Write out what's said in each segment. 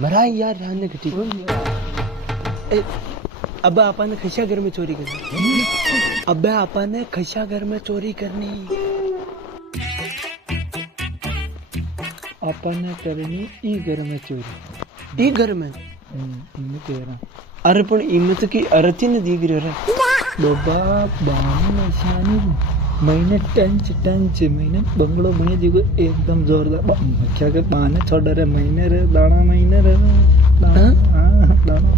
मरा यार राहने घटी अब आपण कशा घर में चोरी करनी अब आपण कशा घर में चोरी करनी अपन करनी ई घर में चोरी ई घर में अरे पण इमत की अरती न दीग रे बाबा बानी निशानी महीने टंच महीने बंगलो बने जीगो एकदम जोरदार क्या के बाने छोड़ रे महीने रे दाना महीने रे दाना दाना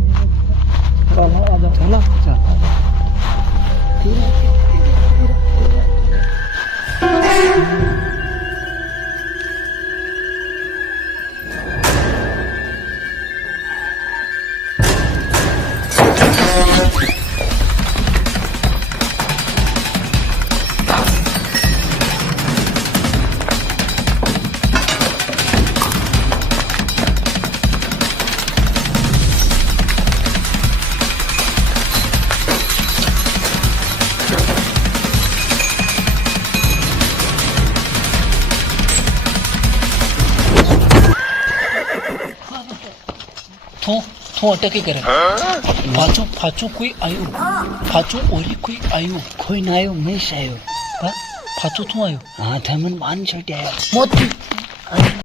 चलो आ जाओ चला थो अटके करे फाचो कोई आयो फाचो ओरी कोई आयो कोई ना आयो मैं आयो फाचो थो आयो हाँ थे मन मान छटे आया मोती